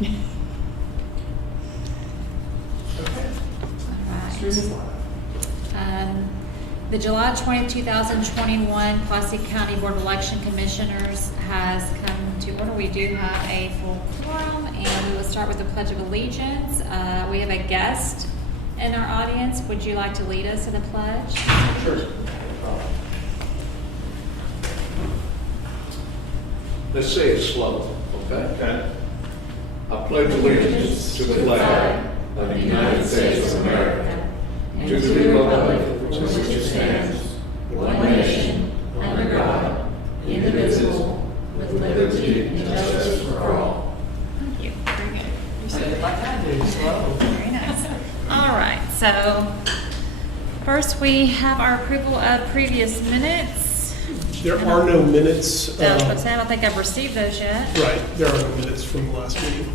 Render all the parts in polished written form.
The July 20th, 2021 Pulaski County Board of Election Commissioners has come to order. We do have a full quorum, and we will start with the Pledge of Allegiance. We have a guest in our audience. Would you like to lead us in a pledge? Sure. Let's say it slow, okay? I pledge allegiance to the flag of the United States of America, and to the republic for which it stands, one nation, under God, indivisible, with liberty and justice for all. Thank you. Very good. You said it like I do, slow. Very nice. All right, so first we have our approval of previous minutes. There are no minutes. I don't think I've received those yet. Right, there are no minutes from the last meeting.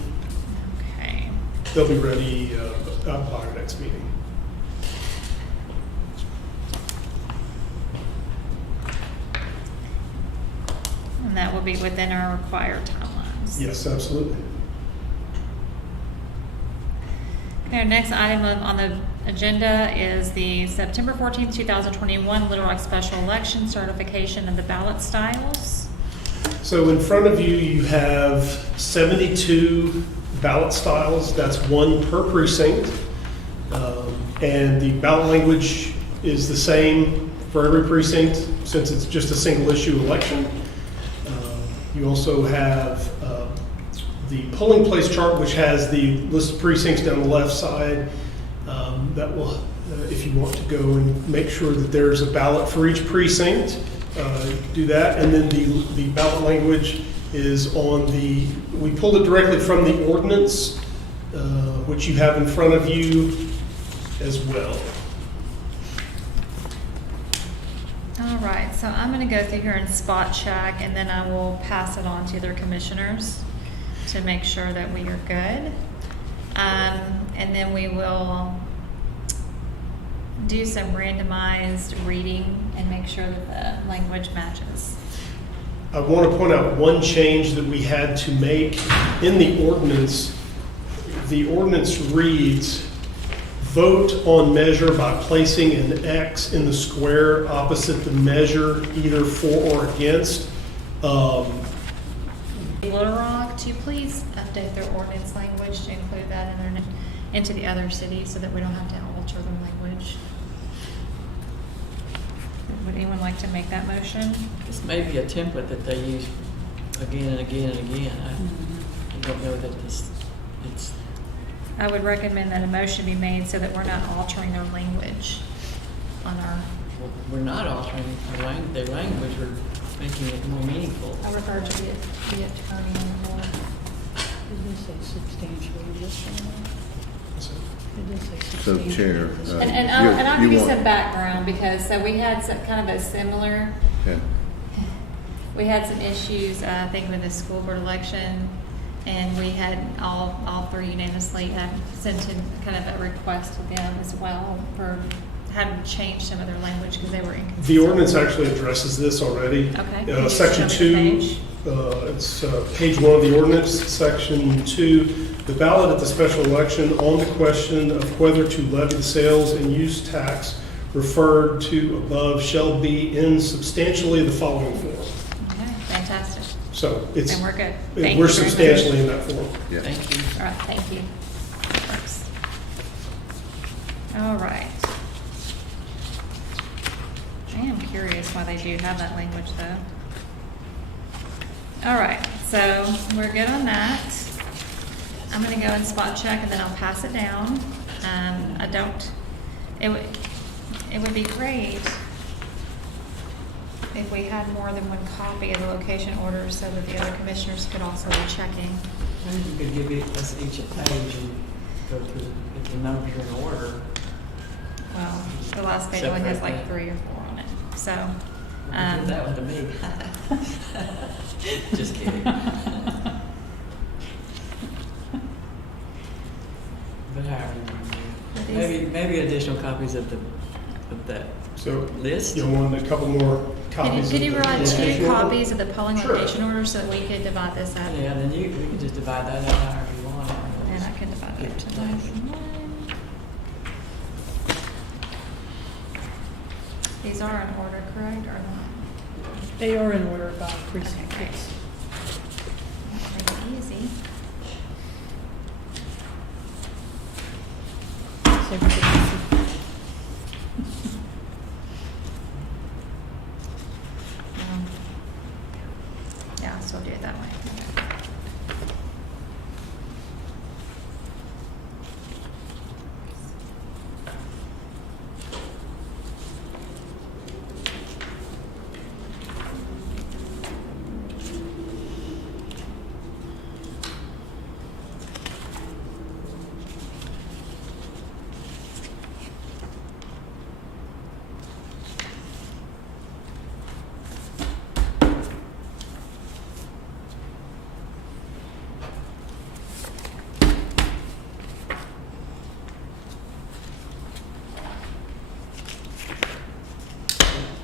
Okay. They'll be ready by our next meeting. And that will be within our required timelines. Yes, absolutely. Okay, our next item on the agenda is the September 14th, 2021 Little Rock Special Election certification of the ballot styles. So in front of you, you have 72 ballot styles. That's one per precinct. And the ballot language is the same for every precinct since it's just a single issue election. You also have the polling place chart, which has the list of precincts down the left side. That will, if you want to go and make sure that there's a ballot for each precinct, do that. And then the ballot language is on we pulled it directly from the ordinance, which you have in front of you as well. All right, so I'm going to go through here and spot check, and then I will pass it on to other commissioners to make sure that we are good. And then we will do some randomized reading and make sure that the language matches. I want to point out one change that we had to make in the ordinance. The ordinance reads, vote on measure by placing an X in the square opposite the measure, either for or against. Little Rock, to please update their ordinance language to include that into the other cities so that we don't have to alter the language. Would anyone like to make that motion? This may be a template that they use again and again and again. I don't know that it's. I would recommend that a motion be made so that we're not altering our language on our. Well, we're not altering their language, we're making it more meaningful. I refer to the attorney on the board. Did this say substantially this one? Did this say So, substantially Chair, this And, one? and I'll give you want- some background because so we had some kind of a similar. Okay. We had some issues, I think, with the school board election, and we had all three unanimously sent in kind of a request to them as well for having to change some of their language because they were inconsistent. The ordinance actually addresses this already. Okay. Can you Section just jump 2, to page? it's page 1 of the ordinance, Section 2. The ballot at the special election on the question of whether to levy the sales and use tax referred to above shall be in substantially the following form. Okay, fantastic. So it's, Then we're good. Thank we're you very much. substantially in that form. Yeah. Thank you. All right, thank you. Thanks. All right. I am curious why they do have that language, though. All right, so we're good on that. I'm gonna go and spot check, and then I'll pass it down. It would be great if we had more than one copy of the location orders so that the other commissioners could also be checking. Maybe you could give us each a page and go through if the numbers are in order. Well, the last page only has Separate like that. 3 or 4 on it, so. Give that one to me. Just kidding. But however you want to do it. Maybe additional copies of that So list. you'll want a couple more copies. Could you of the provide 2 location order? copies of the polling Sure. location order so that we could divide this up? Yeah, then we can just divide that up however you want. get to to line that. 1. These are in order, correct, or not? They are in order by precinct, Okay, great. yes. Make it easy. So we can- Yeah, I'll still do it that way. Okay.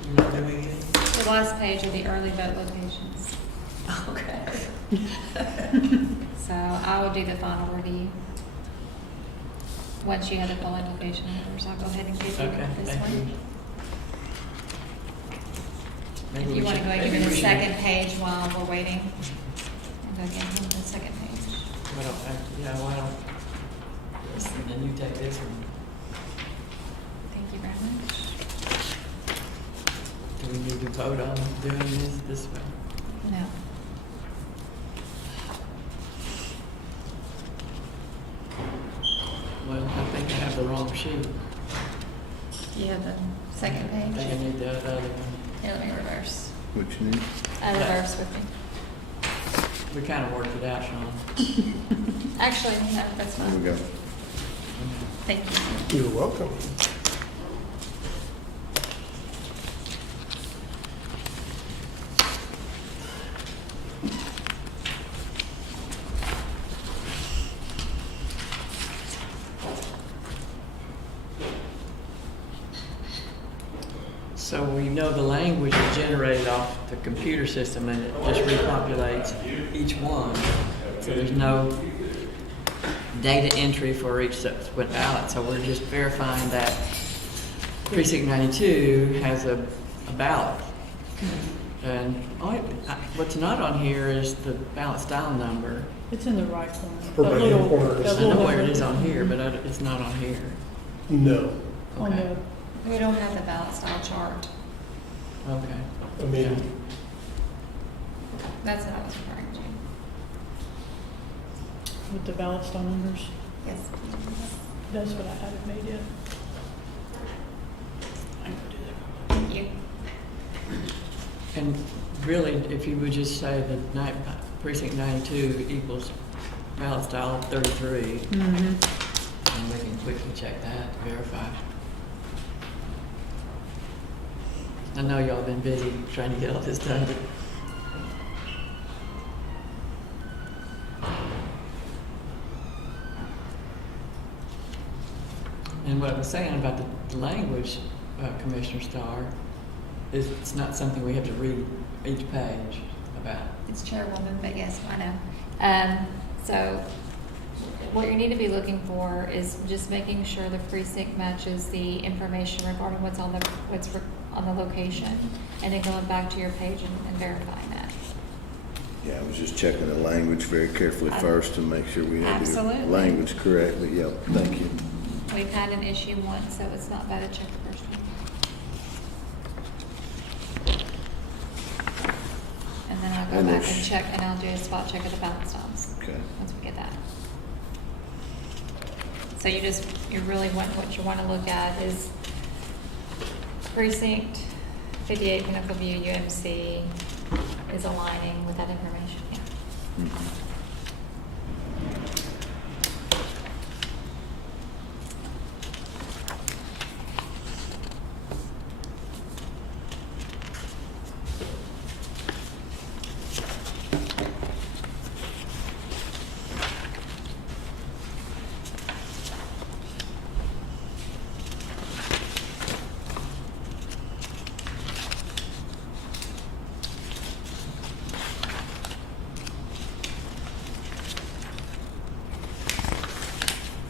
You're not doing it? The last page are the early vote locations. Okay. So I will do the final review. Once you have the full application numbers, I'll go ahead and give you Okay, this thank you. one. Maybe If we you want to should- go ahead maybe and give me we the should- second page while we're waiting. And go give him the second page. Why don't, yeah, why don't, yes, and then you take this one. Thank you very much. Do we need to vote on doing this way? No. Well, I think I have the wrong sheet. Do you have the second I think I page? need the other one. Here, let me reverse. What you need? Reverse with me. We kind of worked it out, Sean. Actually, no, that's There we fine. go. Thank you. You're welcome. So we know the language is generated off the computer system and it just repopulates each one. So there's no data entry for each subsequent ballot. So we're just verifying that precinct 92 has a ballot. And what's not on here is the ballot style number. It's in the right corner. Or That right little- hand corner. that I know little where it number. is on here, but it's not on here. No. On Okay. the, We don't have the ballot style chart. Okay. I mean, That's what I was referring to. with the ballot style numbers, Yes. that's what I haven't made yet. I can do that. Thank you. And really, if you would just say that precinct 92 equals ballot style 33, Mm-hmm. and we can quickly check that to verify. I know y'all been busy trying to get all this done. And what I was saying about the language, Commissioner Starr, is it's not something we have to read each page about. It's chairwoman, but yes, I know. So what you need to be looking for is just making sure the precinct matches the information regarding what's on the location, and then going back to your page and verifying that. Yeah, I was just checking the language very carefully first to make sure we had the Absolutely. language correct, but yeah, thank you. We've had an issue once, so it's not bad to check the first one. And then I'll go And back there's- and check, and I'll do a spot check of the ballot styles. Okay. Once we get that. So you really want, what you want to look at is precinct 58 Pinnacle View UMC is aligning with that information, yeah.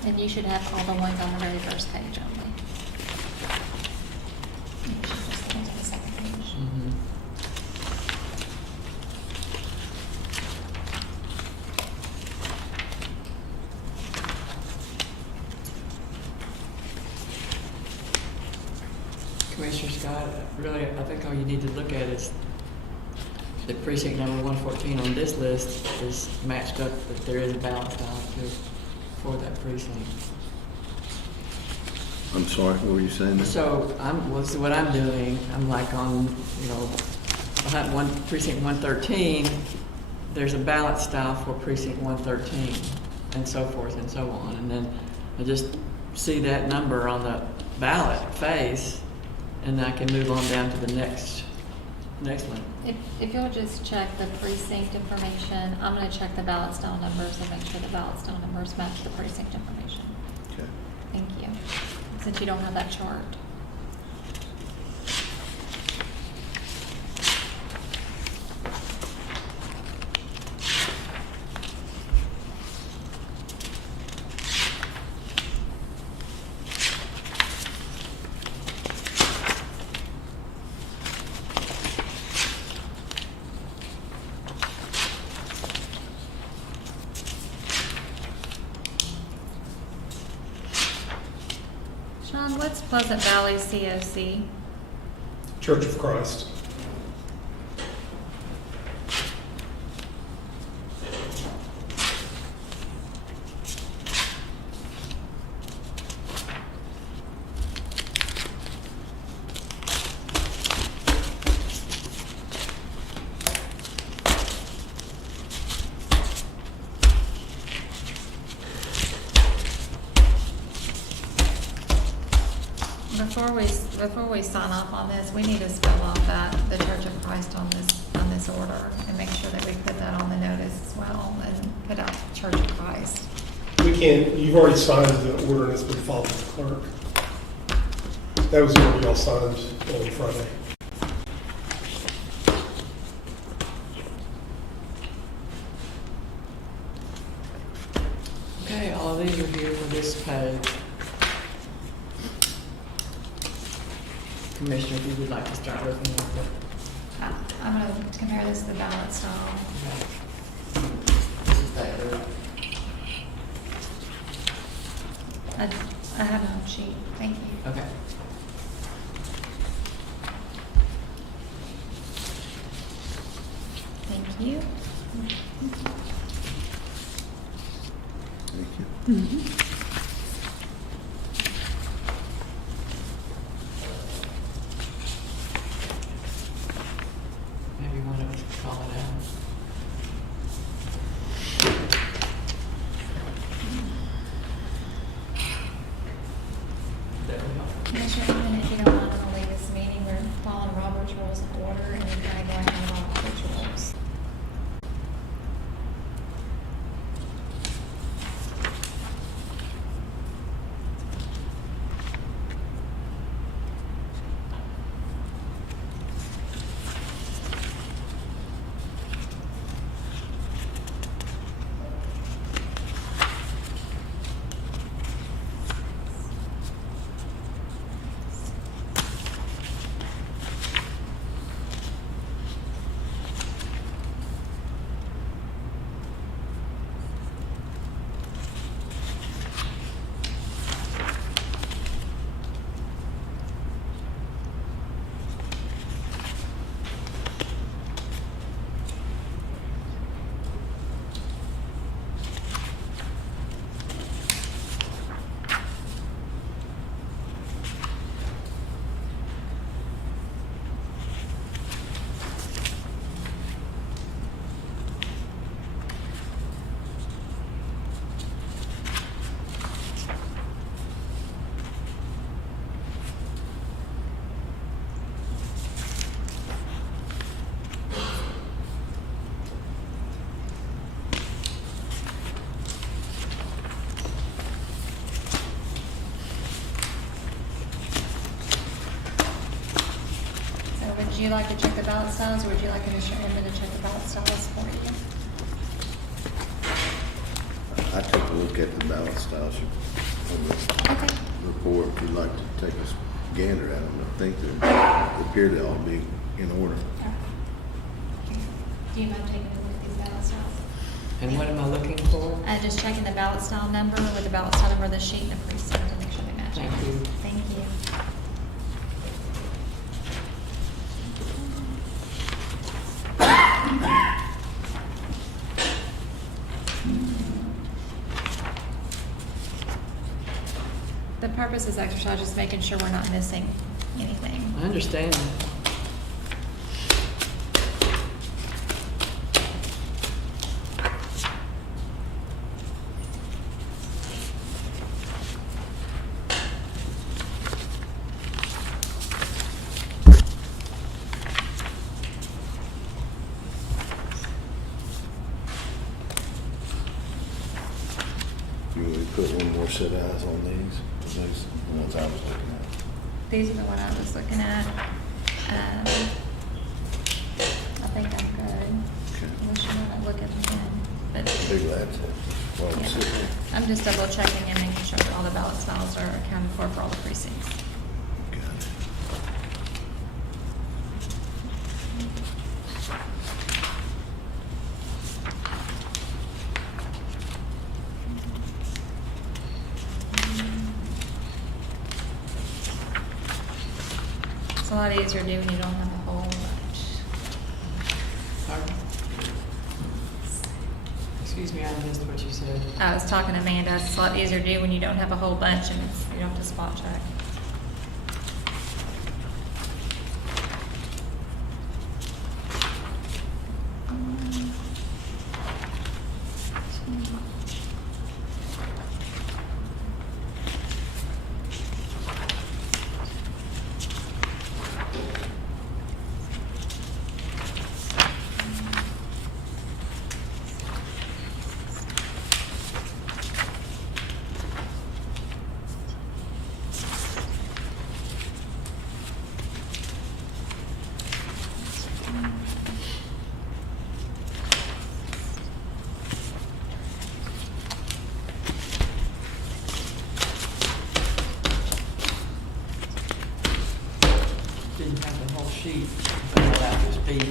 And you should have all the ones on the very first page only. You should just go to the second page. Mhm. Commissioner Scott, really, I think all you need to look at is the precinct number 114 on this list is matched up, that there is a ballot style for that precinct. I'm sorry, what were you saying? So what I'm doing, I'm like on, behind precinct 113, there's a ballot style for precinct 113, and so forth and so on. And then I just see that number on the ballot face, and I can move on down to the next one. If you'll just check the precinct information, I'm gonna check the ballot style numbers and make sure the ballot style numbers match the precinct information. Okay. Thank you. Since you don't have that chart. Sean, what's Pleasant Valley COC? Church of Christ. Before we sign off on this, we need to spell out the Church of Christ on this order and make sure that we put that on the notice as well and put out Church of Christ. We can't, you've already signed the order and it's been filed with the clerk. That was the order y'all signed on Friday. Okay, all of these are here for this page. Commissioner, if you would like to start looking at the, I'm going to compare this to the ballot style. this is that group. I have it on sheet. Thank you. Okay. Thank you. Thank you. Maybe one of us could call it out. There we go. Commissioner, even if you don't want to leave this meeting, we're following Robert's rules of order and we're kind of going on Robert's rules. Would you like to check the ballot styles, or would you like Commissioner Inman to check the ballot styles for you? I took a look at the ballot styles on the Okay. report. If you'd like to take a gander at them, I think they appear to all be in order. Do you mind taking a look at these ballot styles? And what am I looking for? Just checking the ballot style number with the ballot style number of the sheet and the precinct to make sure they match. Thank you. Thank you. The purpose of this exercise is making sure we're not missing anything. I understand. You want to put one more set of eyes on these? Those are the ones I was looking at. These are the one I was looking at. I think I'm good. Okay. Unless you want to look at them again. But Big labs. Well, yeah. let's see. I'm just double checking and making sure that all the ballot styles are accounted for all the precincts. Got it. It's a lot easier to do when you don't have a whole bunch. Pardon? Excuse me, I missed what you said. I was talking to Amanda, it's a lot easier to do when you don't have a whole bunch and you don't have to spot check. Didn't have the whole sheet, but allowed to speak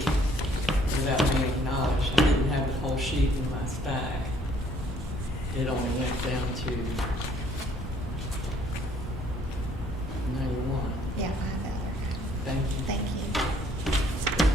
without being acknowledged. I didn't have the whole sheet in my stack. It only went down to 91. Yeah, I have that. Thank you. Thank you.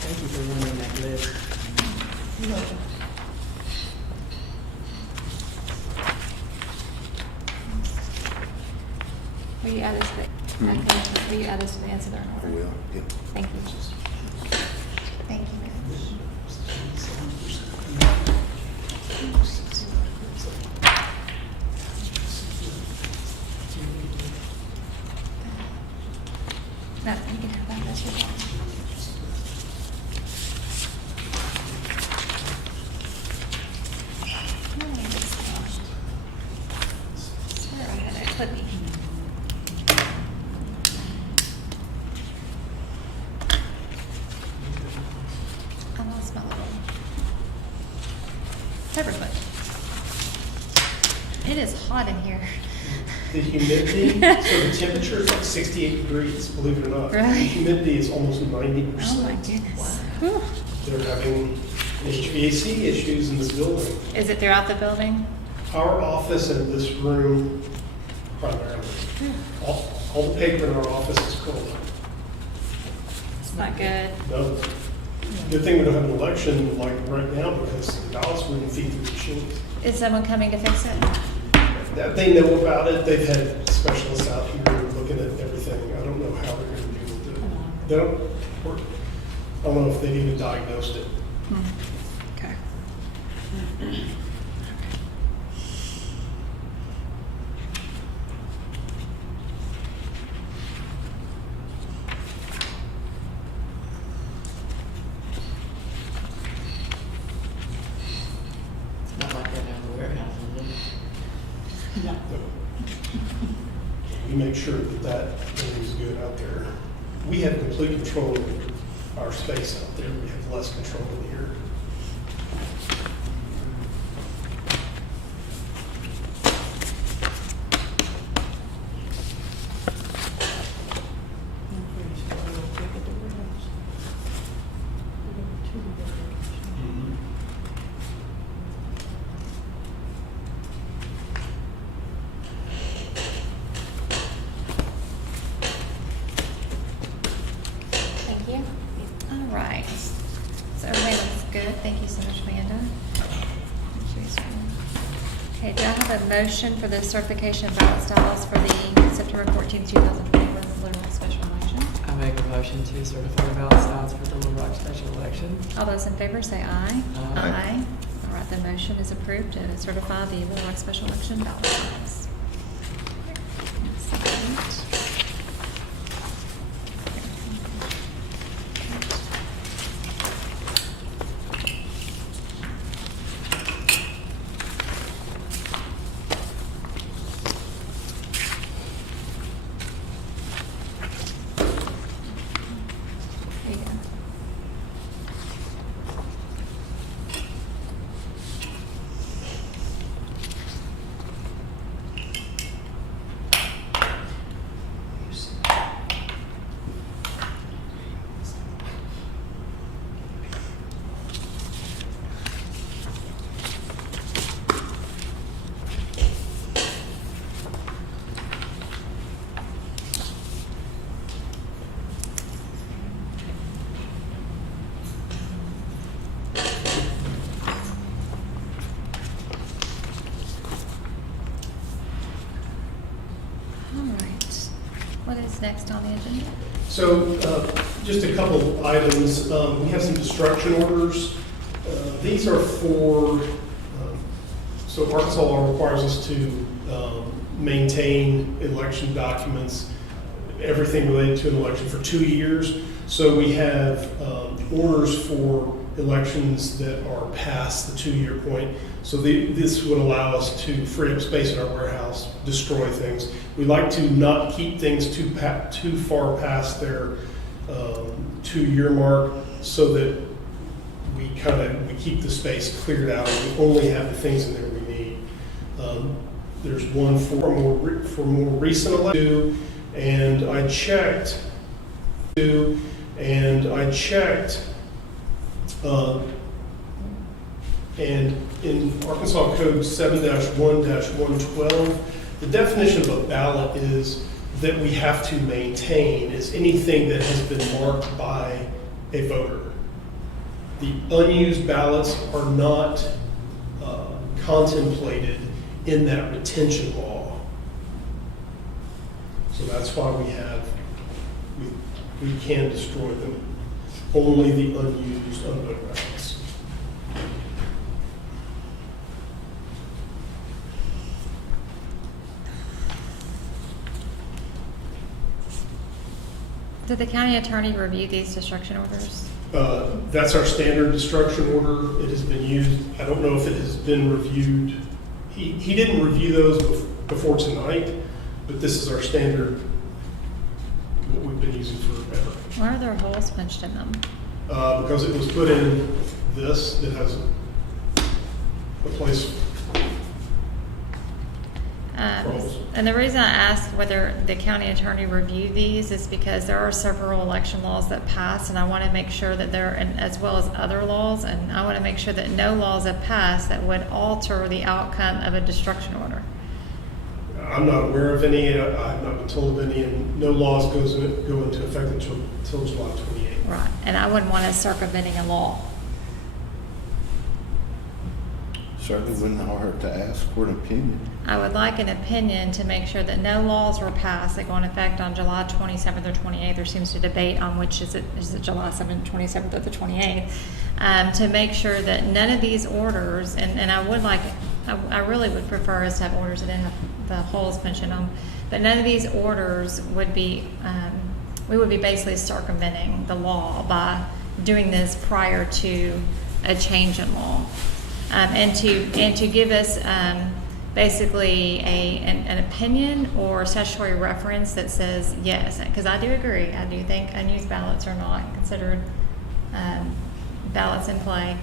Thank you for running that list. Will you add this to the, will you add this to the answer there in I order? will, yep. Thank you. Thank you, guys. No, you can have that, that's your one. Swear I had a clippy. I lost my little paperclip. It is hot in here. The humidity, so the temperature is like 68 degrees, believe it or not. Really? The humidity is almost 90%. Oh my goodness. Whew. They're having HVAC issues in this building. Is it throughout the building? Our office and this room primarily. All the paper in our office is cold. It's not good. No. Good thing we don't have an election like right now because the ballots wouldn't feed through the machines. Is someone coming to fix it? That they know about it. They've had specialists out here looking at everything. I don't know how they're going to deal with it. They don't work. I don't know if they've even diagnosed it. Okay. make sure that that is good out there. We have complete control of our space out there. We have less control in here. I'm pretty sure we'll take it to the house. We got two bedrooms. Thank you. All right. So everybody looks good. Thank you so much, Amanda. Okay, do I have a motion for the certification of ballot styles for the September 14th, 2021 Little Rock special election? I make a motion to certify the ballot styles for the Little Rock special election. All those in favor say aye. Aye. All right, the motion is approved to certify the Little Rock special election ballot styles. There you go. All right. What is next on the agenda? So, just a couple items. We have some destruction orders. These are for, so Arkansas law requires us to maintain election documents, everything related to an election for 2 years. So we have orders for elections that are past the 2-year point. So this would allow us to free up space in our warehouse, destroy things. We like to not keep things too far past their 2-year mark, so that we keep the space cleared out and we only have the things in there we need. There's one for more recent election, and I checked. And in Arkansas Code 7-1-112, the definition of a ballot is that we have to maintain is anything that has been marked by a voter. The unused ballots are not contemplated in that retention law. So that's why we can destroy them. Only the unused, unvoted ballots. Did the county attorney review these destruction orders? That's our standard destruction order. It has been used. I don't know if it has been reviewed. He didn't review those before tonight, but this is our standard, what we've been using forever. Why are there holes punched in them? Because it was put in this that has a place. And the reason I asked whether the county attorney reviewed these is because there are several election laws that pass, and I want to make sure that they're, and as well as other laws, and I want to make sure that no laws have passed that would alter the outcome of a destruction order. I'm not aware of any. I have not been told of any, and no laws go into effect until July 28th. Right, and I wouldn't want us circumventing a law. Certainly wouldn't hurt to ask for an opinion. I would like an opinion to make sure that no laws were passed that go into effect on July 27th or 28th. There seems to debate on which is it July 7th, 27th, or the 28th, to make sure that none of these orders, and I would like, I really would prefer us to have orders that didn't have the holes punched in them, but none of these orders would be, we would be basically circumventing the law by doing this prior to a change in law. And to give us basically an opinion or statutory reference that says yes, because I do agree. I do think unused ballots are not considered ballots in play,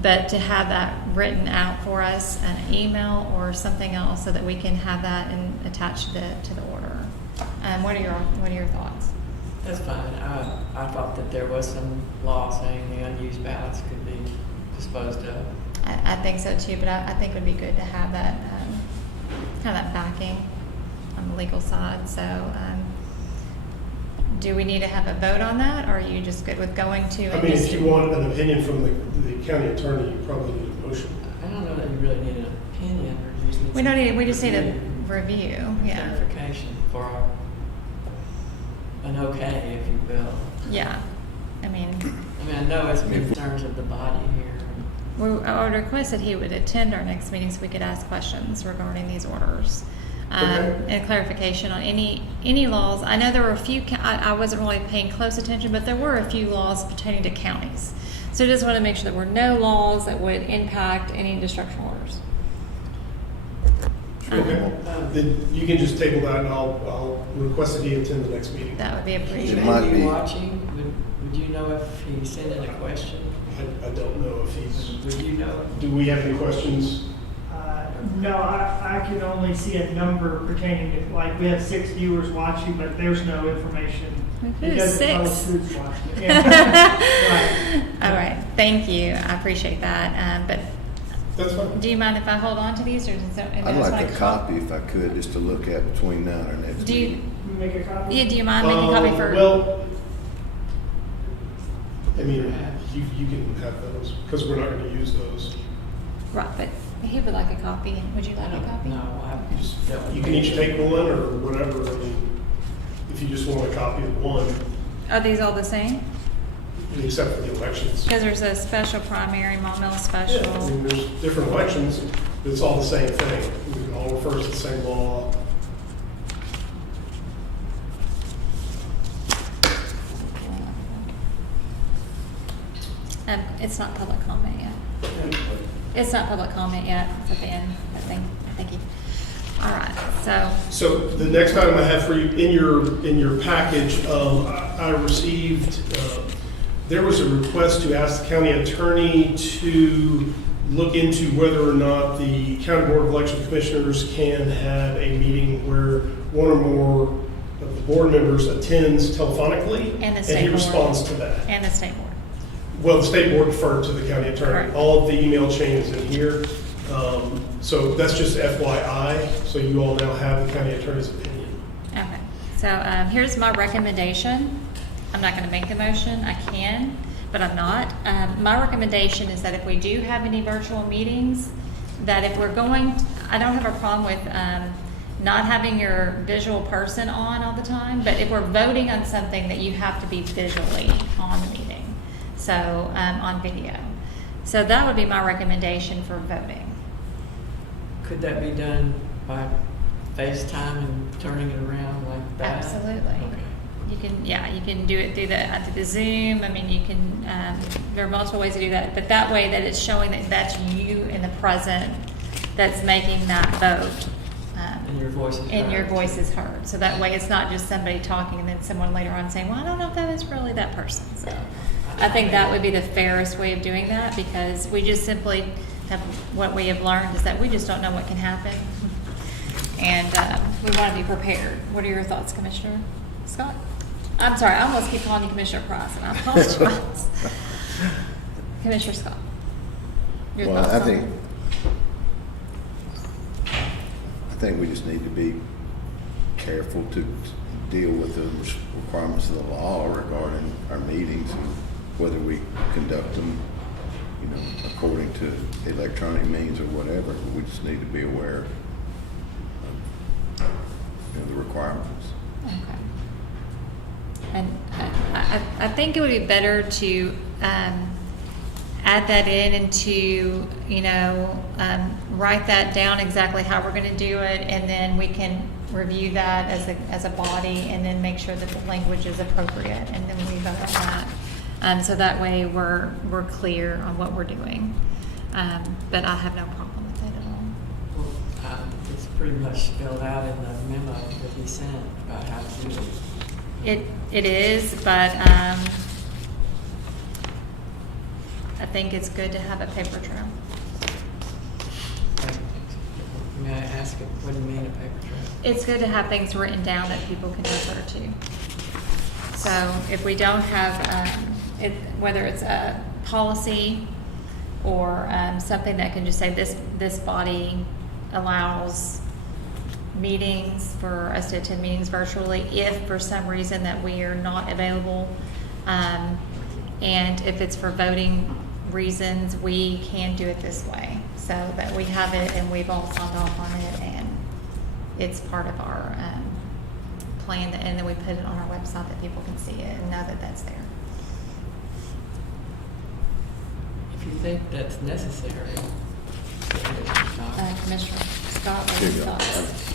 but to have that written out for us, an email or something else, so that we can have that and attach to the order. What are your thoughts? That's fine. I thought that there was some law saying the unused ballots could be disposed of. I think so too, but I think it would be good to have that kind of that backing on the legal side. So, do we need to have a vote on that, or are you just good with going to? I mean, if you want an opinion from the county attorney, you probably need a motion. I don't know that you really need an opinion, or you just need We don't need. We just need a some review. Yeah. clarification for an okay, if you will. Yeah. I mean, I know it's concerns of the body here. I would request that he would attend our next meeting so we could ask questions regarding these orders. Okay. And clarification on any laws. I know there were a few, I wasn't really paying close attention, but there were a few laws pertaining to counties. So just want to make sure that there were no laws that would impact any destruction orders. Okay. Then you can just table that, and I'll request that he attend the next meeting. That would be He appreciated. It might may be be. watching. Would you know if he sent in a question? I don't know if he's. Would you know? Do we have any questions? No, I can only see a number pertaining to, like, we have 6 viewers watching, but there's no information. Who's It doesn't tell us 6? who's watching it. Yeah. Right. All right, thank you. I appreciate that. But That's fine. do you mind if I hold on to these, or does anybody I'd else like want a to copy if I could, just to look at between now and our next Do you? meeting. You make a copy? Yeah. Do you mind making a copy for? Well, I mean, you can have those, because we're not going to use those. Right, but he would like a copy. Would you like a copy? No, I just don't. You can each take one or whatever. I mean, if you just want a copy of one, Are these all the same? except for the elections. Because there's a special primary, Maumelle special. Yeah, I mean, there's different elections, but it's all the same thing. It all refers to the same law. It's not public comment yet. It's not public comment yet. It's at the end, I think. Thank you. All right, So the next item I have for you, in your package, I received, there was a request to ask the county attorney to look into whether or not the County Board of Election Commissioners can have a meeting where one or more of the board members attends telephonically. And the he state board. responds to that. and the state board. Well, the state board deferred to the county attorney. Correct. All of the email chain is in here. So that's just FYI, so you all now have the county attorney's opinion. Okay, so here's my recommendation. I'm not going to make the motion. I can, but I'm not. My recommendation is that if we do have any virtual meetings, that if we're going, I don't have a problem with not having your visual person on all the time, but if we're voting on something, that you have to be visually on the meeting, so on video. So that would be my recommendation for voting. Could that be done by FaceTime and turning it around like that? Absolutely. Okay. You can, you can do it through the Zoom. I mean, you can, there are multiple ways to do that, but that way that it's showing that that's you in the present that's making that vote. And your voice is And your heard. voice is heard. So that way it's not just somebody talking and then someone later on saying, well, I don't know if that is really that person. So I think that would be the fairest way of doing that, because we just simply have, what we have learned is that we just don't know what can happen. And we want to be prepared. What are your thoughts, Commissioner Scott? I'm sorry, I almost keep calling you Commissioner Price, and I apologize. Commissioner Scott. Your Well, thoughts I on think we just need to be careful to deal with the requirements of the law regarding our meetings and whether we conduct them, according to electronic means or whatever. We just need to be aware of the requirements. Okay. And I think it would be better to add that in and to, write that down exactly how we're going to do it, and then we can review that as a body and then make sure that the language is appropriate, and then we vote on that. So that way we're clear on what we're doing. But I have no problem with that at all. Well, pretty much spelled out in the memo that he sent about how to do it. It is, but I think it's good to have a paper trail. May I ask, what do you mean a paper trail? It's good to have things written down that people can refer to. So if we don't have, whether it's a policy or something that can just say this body allows meetings for us to attend meetings virtually if for some reason that we are not available, and if it's for voting reasons, we can do it this way, so that we have it and we've all signed off on it and it's part of our plan, and then we put it on our website that people can see it and know that that's there. If you think that's necessary, Commissioner Scott, Here you go. Scott.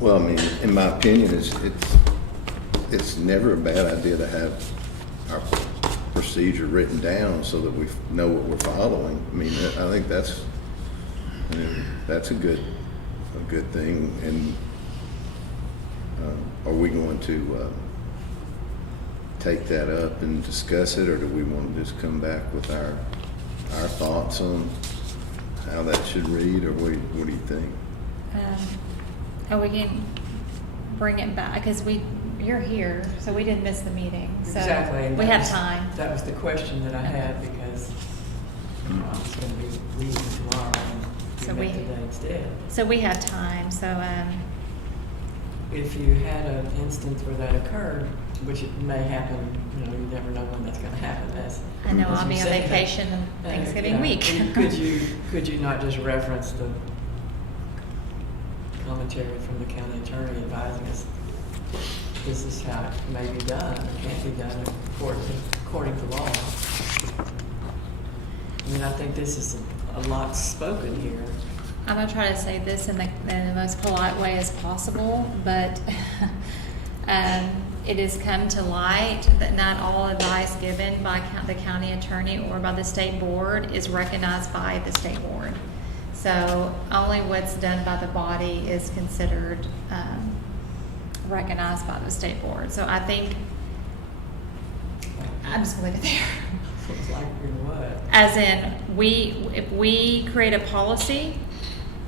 Well, I mean, in my opinion, it's never a bad idea to have our procedure written down so that we know what we're following. I mean, I think that's a good thing. And are we going to take that up and discuss it, or do we want to just come back with our thoughts on how that should read, or what do you think? We can bring it back because you're here, so we didn't miss the meeting. So exactly. And we that have was- time. That was the question that I had, because I was going to be leaving tomorrow and So we we- met today instead. So we have time. So If you had an instance where that occurred, which it may happen, you never know when that's going to happen. I know as I'll you be on said, vacation Thanksgiving week. Could you not just reference the commentary from the county attorney advising us this is how it may be done or can't be done according to law? I mean, I think this is a lot spoken here. I'm gonna try to say this in the most polite way as possible, but it has come to light that not all advice given by the county attorney or by the state board is recognized by the state board. So only what's done by the body is considered recognized by the state board. So I think I'm just gonna leave it there. It's like what? As in, if we create a policy,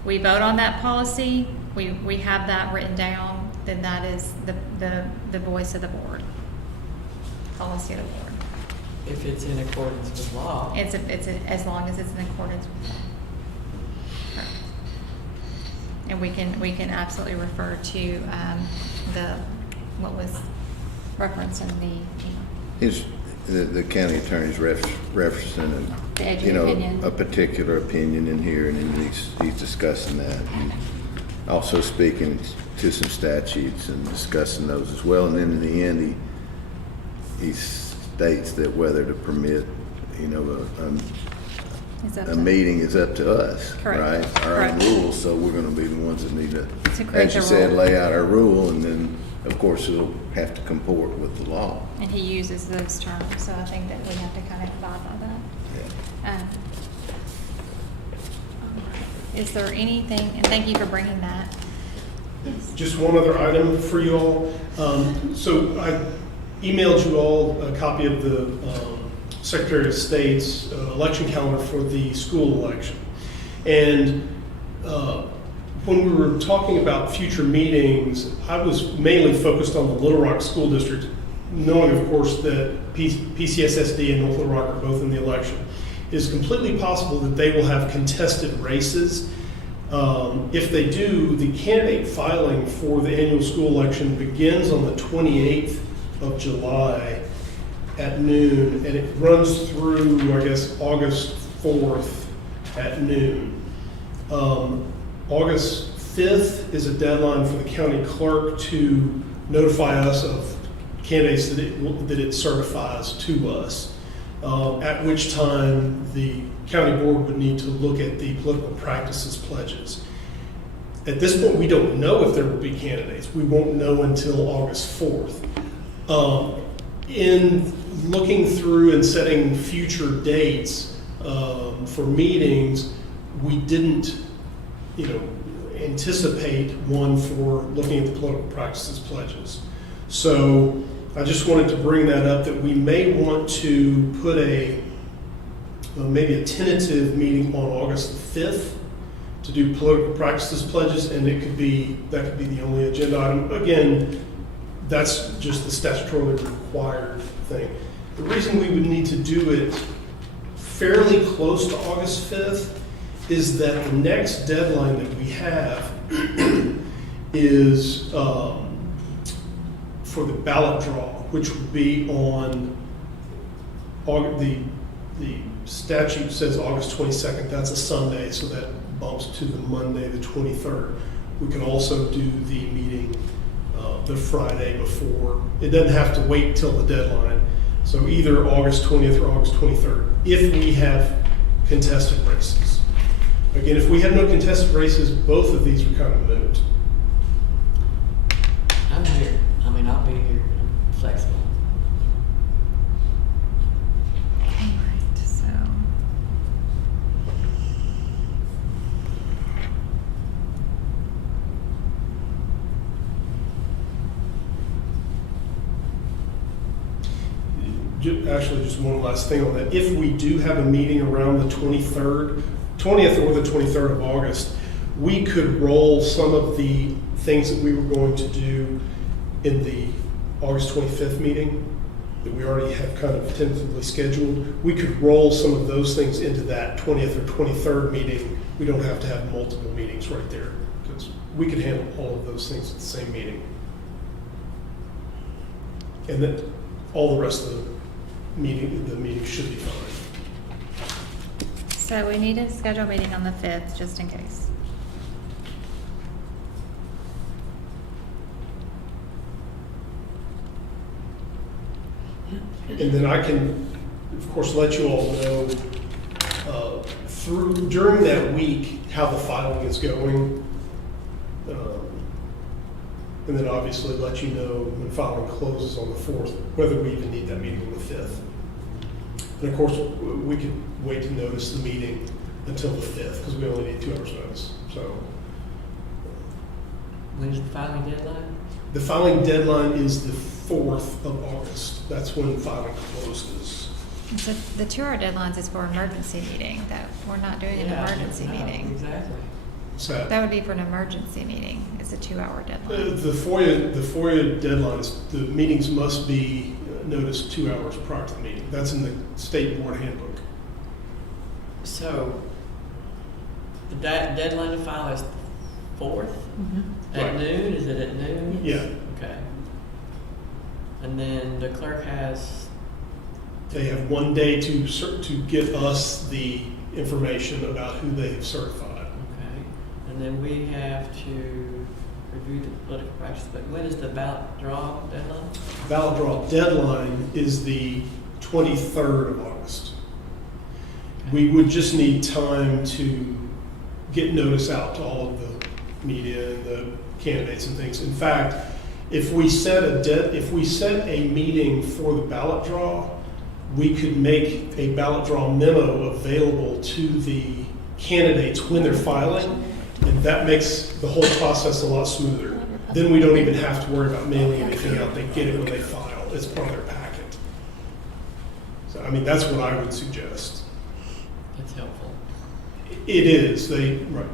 we vote on that policy, we have that written down, then that is the voice of the board, policy of the board. If it's in accordance with law. It's as long as it's in accordance with law. And we can absolutely refer to what was referenced in The county attorney's referencing The edge of opinion. a particular opinion in here, and then he's discussing that, and also speaking to some statutes and discussing those as well. And then in the end, he states that whether to permit, It's up a to- meeting is up to us, Correct. right? Our own Correct. rules, so we're going to be the ones that need to, create as you the said, rule. lay out our rule, and then of course it'll have to comport with the law. And he uses those terms, so I think that we have to kind of abide by that. Yeah. Is there anything, and thank you for bringing that. Just one other item for you all. So I emailed you all a copy of the Secretary of State's election calendar for the school election. And when we were talking about future meetings, I was mainly focused on the Little Rock School District, knowing, of course, that PCSSD and North Little Rock are both in the election. It is completely possible that they will have contested races. If they do, the candidate filing for the annual school election begins on the 28th of July at noon, and it runs through, I guess, August 4th at noon. August 5th is a deadline for the county clerk to notify us of candidates that it certifies to us, at which time the county board would need to look at the political practices pledges. At this point, we don't know if there will be candidates. We won't know until August 4th. In looking through and setting future dates for meetings, we didn't anticipate one for looking at the political practices pledges. So I just wanted to bring that up, that we may want to put maybe a tentative meeting on August the 5th to do political practices pledges, and that could be the only agenda item. Again, that's just the statutorily required thing. The reason we would need to do it fairly close to August 5th is that the next deadline that we have is for the ballot draw, which would be on the statute says August 22nd. That's a Sunday, so that bumps to the Monday, the 23rd. We can also do the meeting the Friday before. It doesn't have to wait till the deadline. So either August 20th or August 23rd, if we have contested races. Again, if we have no contested races, both of these are kind of moot. I'm here. I mean, I'll be here. I'm flexible. All right, so. Actually, just one last thing on that. If we do have a meeting around the 20th or the 23rd of August, we could roll some of the things that we were going to do in the August 25th meeting that we already have kind of tentatively scheduled. We could roll some of those things into that 20th or 23rd meeting. We don't have to have multiple meetings right there, because we could handle all of those things at the same meeting. And then all the rest of the meeting should be fine. So we need to schedule a meeting on the 5th, just in case. And then I can, of course, let you all know during that week how the filing is going. And then obviously let you know when filing closes on the 4th, whether we even need that meeting on the 5th. And of course, we could wait to notice the meeting until the 5th, because we only need 2 hours notice. So When's the filing deadline? the filing deadline is the 4th of August. That's when filing closes. So the 2-hour deadlines is for emergency meeting, that we're not doing an emergency No, meeting. Exactly. So That would be for an emergency meeting, it's a 2-hour deadline. the FOIA deadlines, the meetings must be noticed 2 hours prior to the meeting. That's in the state board handbook. So, the deadline to file is the 4th? At Right. noon? Is it at noon? Yeah, Okay. And then the clerk has, they have 1 day to give us the information about who they have certified. okay. And then we have to review the political practice, but when is the ballot draw deadline? Ballot draw deadline is the 23rd of August. We would just need time to get notice out to all of the media and the candidates and things. In fact, if we set a meeting for the ballot draw, we could make a ballot draw memo available to the candidates when they're filing, and that makes the whole process a lot smoother. Then we don't even have to worry about mailing anything out. They get it when they file. It's part of their packet. So, I mean, that's what I would suggest. That's helpful. It is. Right.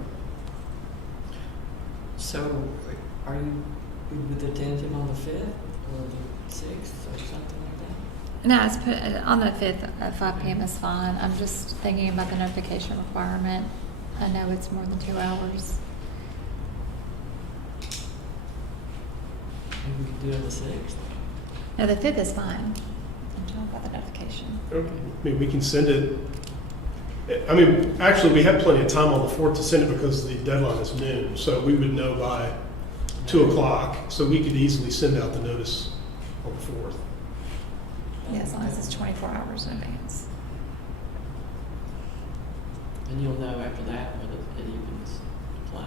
So, are you good with the tentative on the 5th or the 6th or something like that? No, it's put on the 5th at 5 p.m. is fine. I'm just thinking about the notification requirement. I know it's more than 2 hours. Maybe we could do it on the 6th? No, the 5th is fine. I'm talking about the notification. Okay. I mean, we can send it. I mean, actually, we have plenty of time on the 4th to send it because the deadline is noon. So we would know by 2 o'clock. So we could easily send out the notice on the 4th. Yeah, as long as it's 24 hours in advance. And you'll know after that whether it even applies.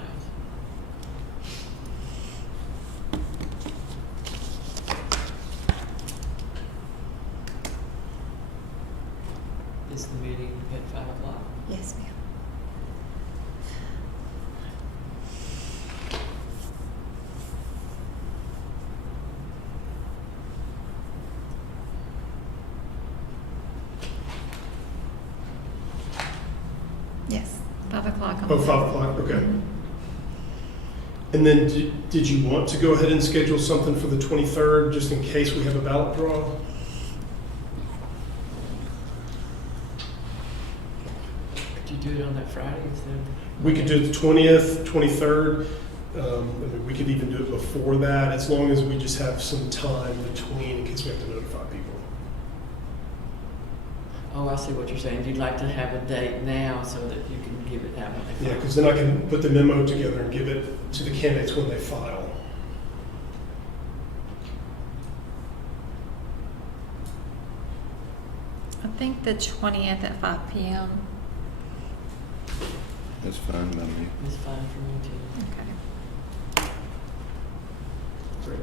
Is the meeting at 5 o'clock? Yes, ma'am. Oh, 5 o'clock, okay. And then did you want to go ahead and schedule something for the 23rd, just in case we have a ballot draw? Could you do it on that Friday instead? We could do it the 20th, 23rd. I mean, we could even do it before that, as long as we just have some time between, in case we have to notify people. Oh, I see what you're saying. You'd like to have a date now so that you can give it out when they Yeah, file. because then I can put the memo together and give it to the candidates when they file. I think the 20th at 5 p.m. That's fine by me. It's fine for me too. Okay. Great.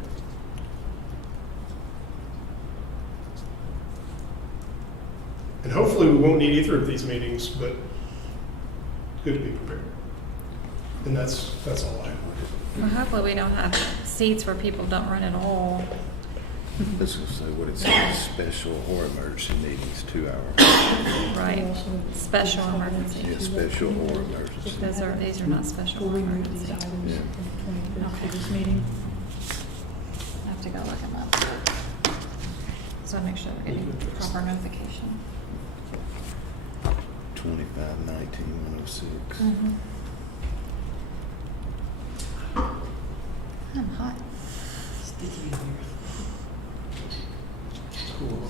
And hopefully we won't need either of these meetings, but good to be prepared. And that's all I have. Well, hopefully we don't have seats where people don't run at all. Let's just say what it says, special or emergency meetings, 2 hours. Right. Special emergency. Yeah, special or emergency. These are not special We'll remove these emergency. items Yeah. from the 25th for this meeting. I have to go look them up. So I make sure we're getting proper notification. 2519-106. I'm hot. Sticky in here. Cool.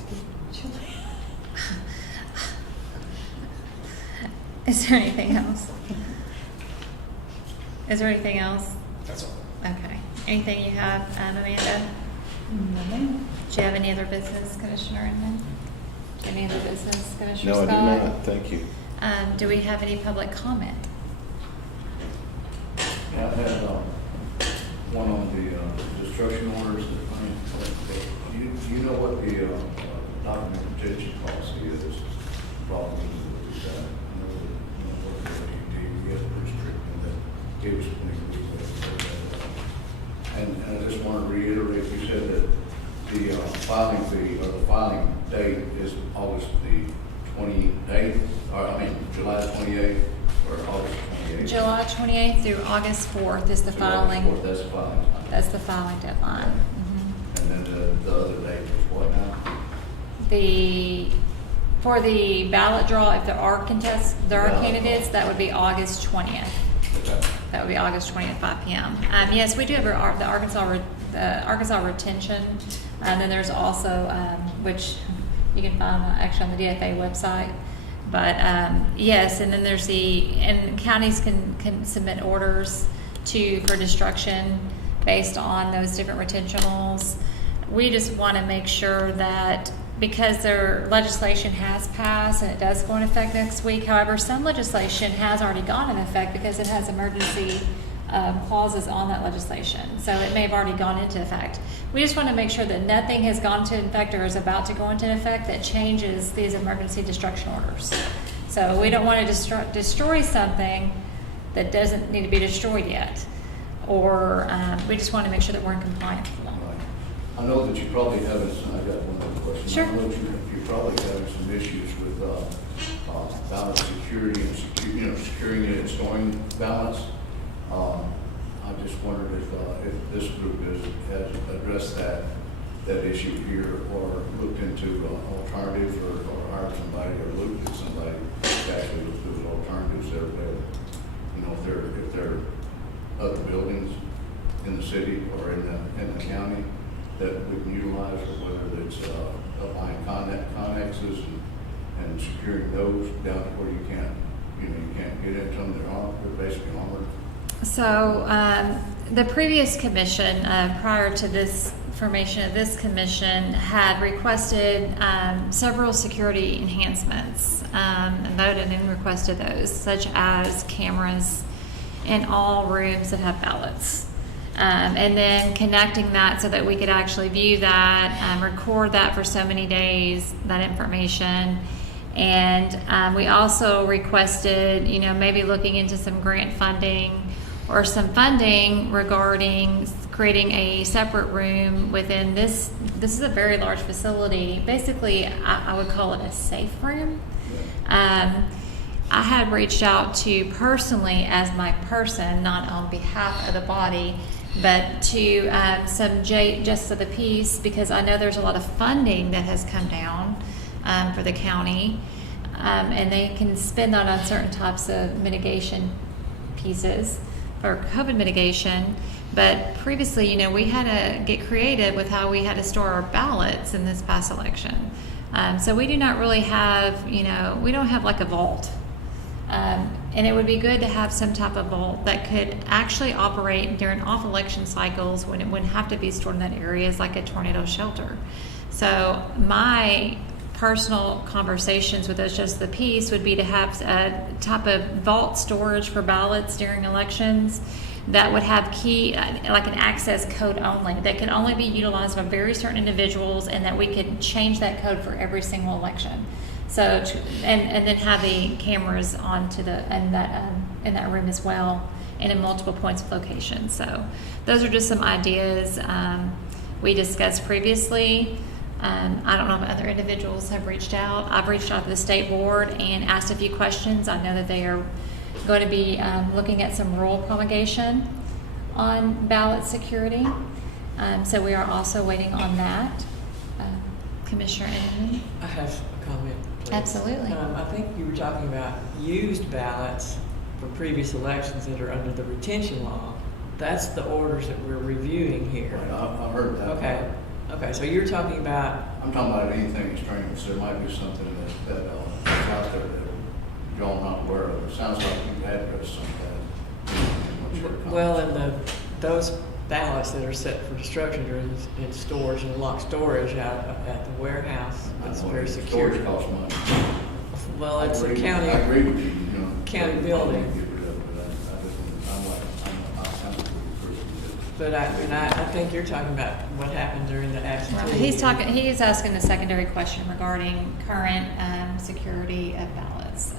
Is there anything else? Is there anything else? That's all. Okay. Anything you have, Amanda? No, ma'am. Do you have any other business, Commissioner Inman? Any other business, Commissioner No, I Scott? do not. Thank you. Do we have any public comment? Yeah, I had one on the destruction orders. You know what the document retention policy is? Problem is that I know that, what the AD, we have pretty strict in that gave us 20 weeks. And I just want to reiterate, you said that the filing fee or the filing date is August the 28th, or I mean July 28th or August 28th. July 28th through August 4th is the July filing. 4th, that's the filing. That's the filing deadline. Mhm. And then the other date is what now? For the ballot draw, if there are Ballot candidates, draw. that would be August 20th. Okay. That would be August 20th, 5 p.m. Yes, we do have the Arkansas retention. And then there's also, which you can find actually on the DFA website. But yes, and then there's and counties can submit orders for destruction based on those different retentionals. We just want to make sure that because their legislation has passed and it does go into effect next week. However, some legislation has already gone into effect because it has emergency clauses on that legislation. So it may have already gone into effect. We just want to make sure that nothing has gone into effect or is about to go into effect that changes these emergency destruction orders. So we don't want to destroy something that doesn't need to be destroyed yet. Or we just want to make sure that we're in compliance with them. Right. I know that you probably have, I got one other question. Sure. I know that you're probably having some issues with ballot security and securing it and storing ballots. I just wondered if this group has addressed that issue here or looked into alternatives or hired somebody or looked at somebody to actually look through the alternatives that are available. You know, if there are other buildings in the city or in the county that we can utilize, or whether it's applying connexes and securing those down to where you can't get into them. They're basically armored. So the previous commission, prior to this formation of this commission, had requested several security enhancements and voted and requested those, such as cameras in all rooms that have ballots. And then connecting that so that we could actually view that, record that for so many days, that information. And we also requested, maybe looking into some grant funding or some funding regarding creating a separate room within this. This is a very large facility. Basically, I would call it a safe room. I had reached out to personally as my person, not on behalf of the body, but to some Justice of the Peace, because I know there's a lot of funding that has come down for the county, and they can spend that on certain types of mitigation pieces for COVID mitigation. But previously, we had to get creative with how we had to store our ballots in this past election. So we do not really have, we don't have like a vault. And it would be good to have some type of vault that could actually operate during off-election cycles when it wouldn't have to be stored in that area as like a tornado shelter. So my personal conversations with those Justice of the Peace would be to have a type of vault storage for ballots during elections that would have key, like an access code only, that could only be utilized by very certain individuals, and that we could change that code for every single election. So, and then have the cameras onto in that room as well, and in multiple points of location. So those are just some ideas we discussed previously. I don't know if other individuals have reached out. I've reached out to the state board and asked a few questions. I know that they are going to be looking at some rule promulgation on ballot security. So we are also waiting on that. Commissioner Inman? I have a comment, please. Absolutely. I think you were talking about used ballots for previous elections that are under the retention law. That's the orders that we're reviewing here. Right, I've heard that. Okay, so you're talking about, I'm talking about anything extraneous. There might be something that's out there that y'all not aware of. It sounds like you've addressed some of that. well, in those ballots that are set for destruction are in storage and locked storage out at the warehouse. It's very secure. Storage costs money. Well, it's a I county, agree with you, county building. Get rid of it. I'm a person. But I think you're talking about what happened during the absentee. He's asking a secondary question regarding current security of ballots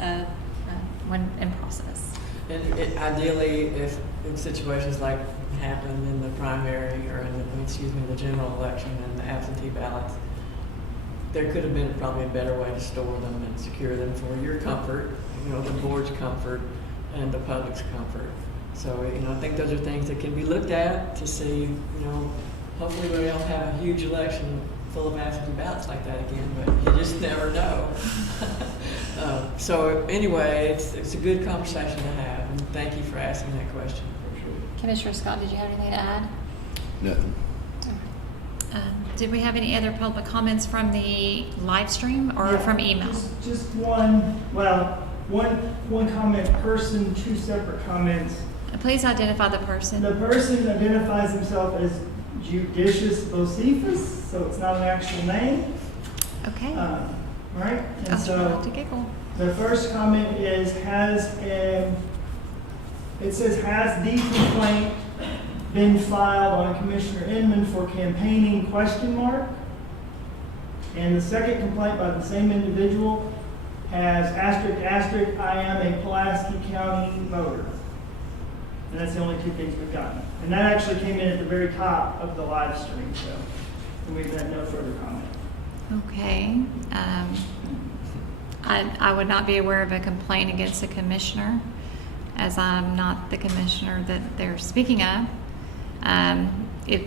when in process. And ideally, if in situations like happened in the primary or in the general election and the absentee ballots, there could have been probably a better way to store them and secure them for your comfort, the board's comfort and the public's comfort. So, I think those are things that can be looked at to see, hopefully we don't have a huge election full of absentee ballots like that again, but you just never know. So anyway, it's a good conversation to have, and thank you for asking that question. Commissioner Scott, did you have anything to add? Nothing. Did we have any other public comments from the live stream or Yeah, from email? Just one comment, person, two separate comments. Please identify the person. The person identifies himself as Judicious Bocephus, so it's not an actual name, Okay. right? I'll try not to giggle. The first comment is, has the complaint been filed on Commissioner Inman for campaigning, ? And the second complaint by the same individual has ***, I am a Pulaski County voter. And that's the only two things we've gotten. And that actually came in at the very top of the live stream, so, and we've had no further comment. Okay. I would not be aware of a complaint against a commissioner, as I'm not the commissioner that they're speaking of. If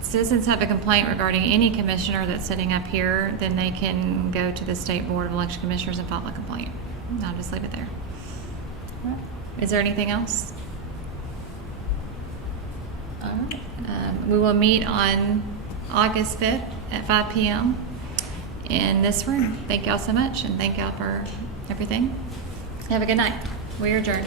citizens have a complaint regarding any commissioner that's sitting up here, then they can go to the State Board of Election Commissioners and file a complaint. I'll just leave it there. Is there anything else? All right. We will meet on August 5th at 5 p.m. in this room. Thank y'all so much, and thank y'all for everything. Have a good night. We are adjourned.